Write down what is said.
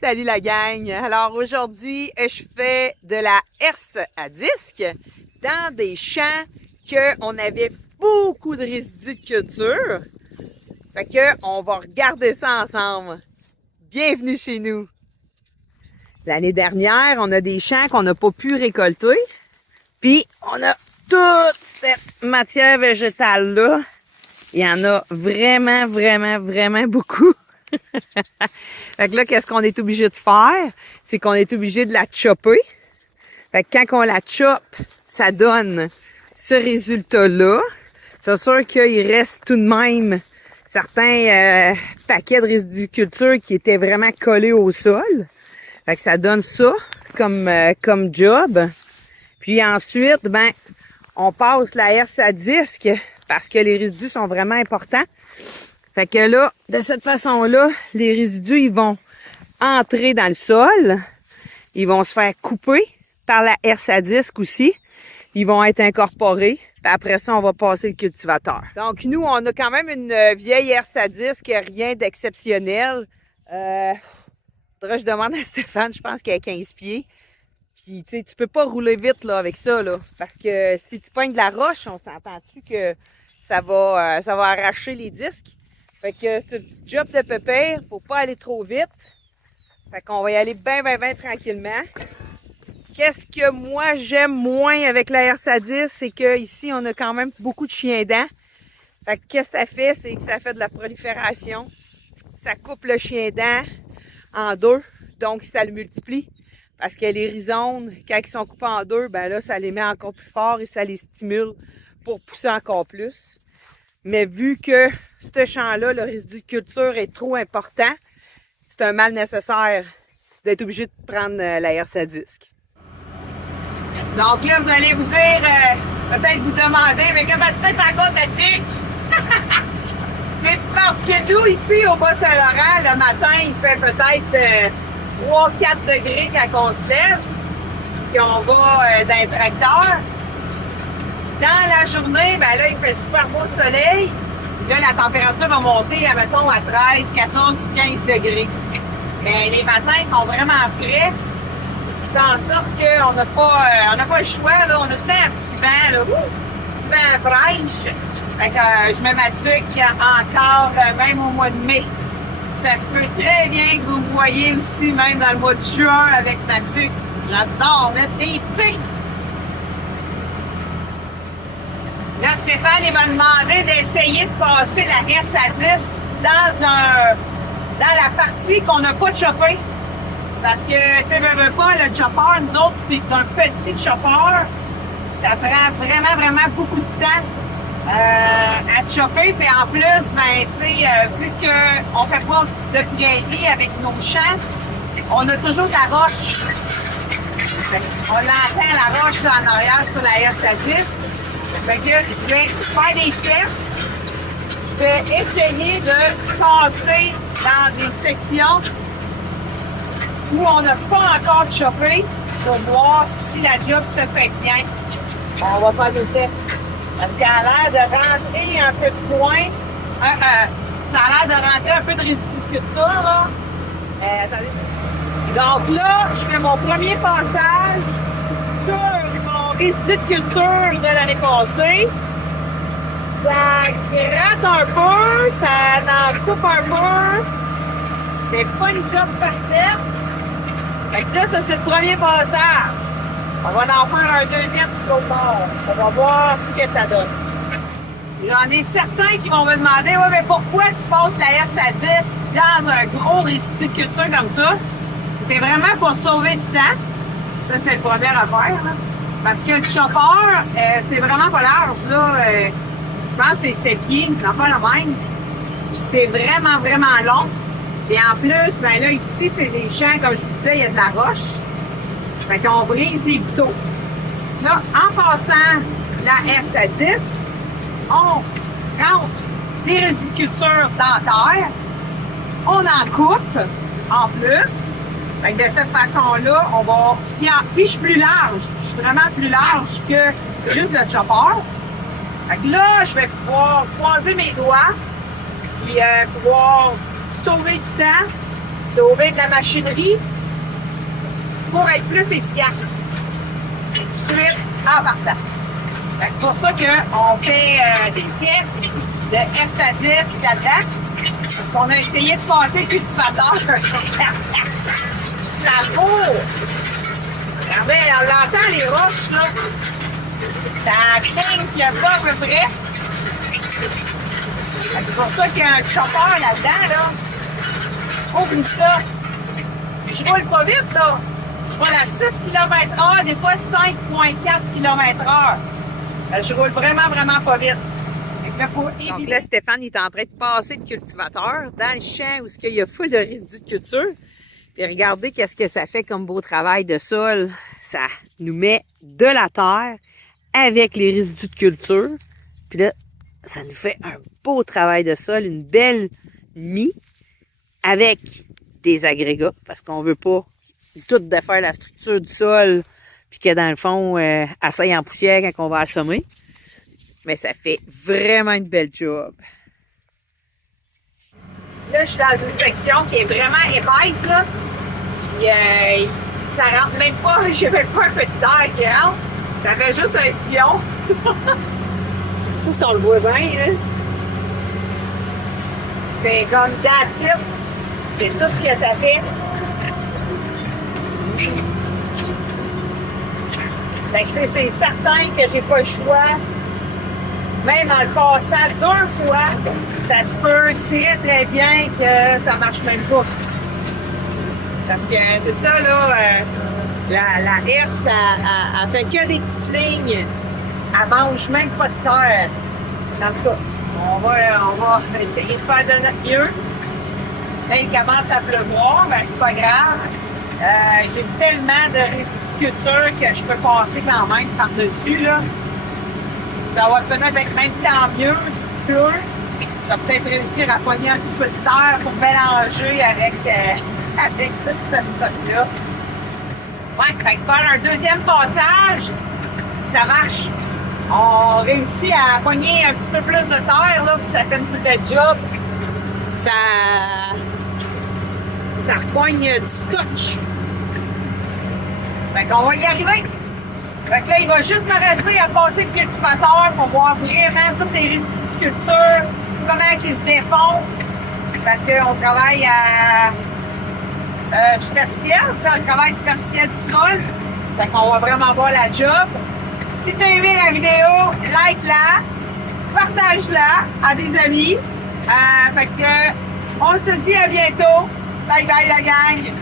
Salut la gang! Alors aujourd'hui, je fais de la herse à disque dans des champs qu'on avait beaucoup de résidus de culture. Fait que on va regarder ça ensemble. Bienvenue chez nous! L'année dernière, on a des champs qu'on n'a pas pu récolter. Puis on a toute cette matière végétale-là. Il y en a vraiment beaucoup. Fait que là, qu'est-ce qu'on est obligé de faire? C'est qu'on est obligé de la chopper. Fait que quand on la chope, ça donne ce résultat-là. C'est sûr qu'il reste tout de même certains paquets de résidus de culture qui étaient vraiment collés au sol. Fait que ça donne ça comme job. Puis ensuite, ben, on passe la herse à disque parce que les résidus sont vraiment importants. Fait que là, de cette façon-là, les résidus, ils vont entrer dans le sol. Ils vont se faire couper par la herse à disque aussi. Ils vont être incorporés. Puis après ça, on va passer le cultivateur. Donc, nous, on a quand même une vieille herse à disque, rien d'exceptionnel. Faudrait que je demande à Stéphane, je pense qu'elle a 15 pieds. Puis, tu sais, tu peux pas rouler vite là avec ça, là. Parce que si tu pognes de la roche, on s'entend-tu que ça va arracher les disques. Fait que ce petit job de pépère, faut pas aller trop vite. Fait qu'on va y aller bien tranquillement. Qu'est-ce que moi j'aime moins avec la herse à disque, c'est qu'ici on a quand même beaucoup de chiens dents. Fait que qu'est-ce que ça fait, c'est que ça fait de la prolifération. Ça coupe le chien dent en deux, donc ça le multiplie. Parce que les rhizomes, quand ils sont coupés en deux, ben là, ça les met encore plus fort et ça les stimule pour pousser encore plus. Mais vu que ce champ-là, le résidu de culture est trop important, c'est un mal nécessaire d'être obligé de prendre la herse à disque. Donc là, vous allez vous dire, peut-être vous demander, mais comment tu fais ta côte à disque? C'est parce que nous, ici, au Bas-Saint-Laurent, le matin, il fait peut-être 3-4 degrés quand on se lève, puis on va dans les tracteurs. Dans la journée, ben là, il fait super beau soleil. Là, la température va monter, mettons, à 13, 14, 15 degrés. Mais les matins, ils sont vraiment frais. Ce qui fait en sorte qu'on n'a pas le choix. Là. On a tout le temps un petit vent, là. Un petit vent fraîche. Fait que je me m'attique encore, même au mois de mai. Ça se peut très bien que vous me voyez aussi, même dans le mois de juin, avec ma tuque. J'adore mettre des tiques. Là, Stéphane, il m'a demandé d'essayer de passer la herse à disque dans la partie qu'on n'a pas choppée. Parce que, tu sais, veux pas, le chopper, nous autres, c'est un petit chopper. Ça prend vraiment beaucoup de temps à chopper. Puis en plus, ben, tu sais, vu qu'on fait pas de prairie avec nos champs, on a toujours de la roche. On l'entend, la roche là, en arrière sur la herse à disque. Fait que je vais faire des tests. Je vais essayer de passer dans des sections où on n'a pas encore chopé pour voir si la job se fait bien. On va faire des tests. Parce qu'elle a l'air de rentrer un peu de foin. Ça a l'air de rentrer un peu de résidus de culture, là. Attendez. Donc là, je fais mon premier passage sur mon résidu de culture de l'année passée. Ça gratte un peu, ça en coupe un peu. C'est pas une job parfaite. Fait que là, ça c'est le premier passage. On va en faire un deuxième sur l'autre bord. On va voir ce que ça donne. J'en ai certains qui vont me demander, ouais, mais pourquoi tu passes la herse à disque dans un gros résidu de culture comme ça? C'est vraiment pour sauver du temps. Ça, c'est la première affaire, là. Parce que le chopper, c'est vraiment pas large, là. Je pense que c'est 7 pieds, une affaire la même. Puis c'est vraiment long. Et en plus, ben là, ici, c'est des champs, comme je vous disais, il y a de la roche. Fait qu'on brise les couteaux. Là, en passant la herse à disque, on rentre des résidus de culture dans la terre. On en coupe, en plus. Fait que de cette façon-là, on va... Puis je suis plus large. Je suis vraiment plus large que juste le chopper. Fait que là, je vais pouvoir croiser mes doigts. Puis pouvoir sauver du temps sauver de la machinerie pour être plus efficace. Tout de suite, en partant. C'est pour ça qu'on fait des tests de herse à disque là-dedans. Parce qu'on a essayé de passer le cultivateur. Ça vaut! Regardez, on l'entend les roches, là. Ça craint qu'il n'y a pas à peu près. C'est pour ça qu'il y a un chopper là-dedans, là. Oublie ça. Je roule pas vite, là. Je roule à 6 km/h, des fois 5,4 km/h. Je roule vraiment, vraiment pas vite. Donc là, Stéphane il est en train de passer le cultivateur dans le champ où il y a full de résidus de culture. Puis regardez qu'est-ce que ça fait comme beau travail de sol. Ça nous met de la terre avec les résidus de culture. Puis là, ça nous fait un beau travail de sol, une belle mie avec des agrégats parce qu'on veut pas tout défaire la structure du sol puis que dans le fond, assaille en poussière quand on va assommer. Mais ça fait vraiment une belle job. Là, je suis dans une section qui est vraiment épaisse, là. Puis, ça rentre même pas, j'ai même pas un peu d'air qui rentre. Ça fait juste un sillon. Ça, on le voit bien, là. C'est comme that's it. C'est tout ce que ça fait. Fait que c'est certain que j'ai pas le choix. Même en le passant 2 fois, ça se peut très très bien que ça marche même pas. Parce que c'est ça, là, la herse, elle fait que des petites lignes. Elle mange même pas de terre. En tout cas, on va essayer de faire de notre mieux. Là, il commence à pleuvoir, mais c'est pas grave. J'ai tellement de résidus de culture que je peux passer quand même par-dessus, là. Ça va peut-être être même tant mieux, plus. Je vais peut-être réussir à pogner un petit peu de terre pour mélanger avec tout ce stock-là. Ouais, fait que faire un deuxième passage, ça marche. On réussit à pogner un petit peu plus de terre, là, puis ça fait une petite job. Ça repogne du scotch. Fait qu'on va y arriver. Fait que là, il va juste me rester à passer le cultivateur pour voir vraiment tous les résidus de culture, comment ils se défont. Parce qu'on travaille à superficiel, on travaille superficiel du sol. Fait qu'on va vraiment voir la job. Si tu as aimé la vidéo, like-la, partage-la à des amis. Fait que on se dit à bientôt. Bye bye la gang!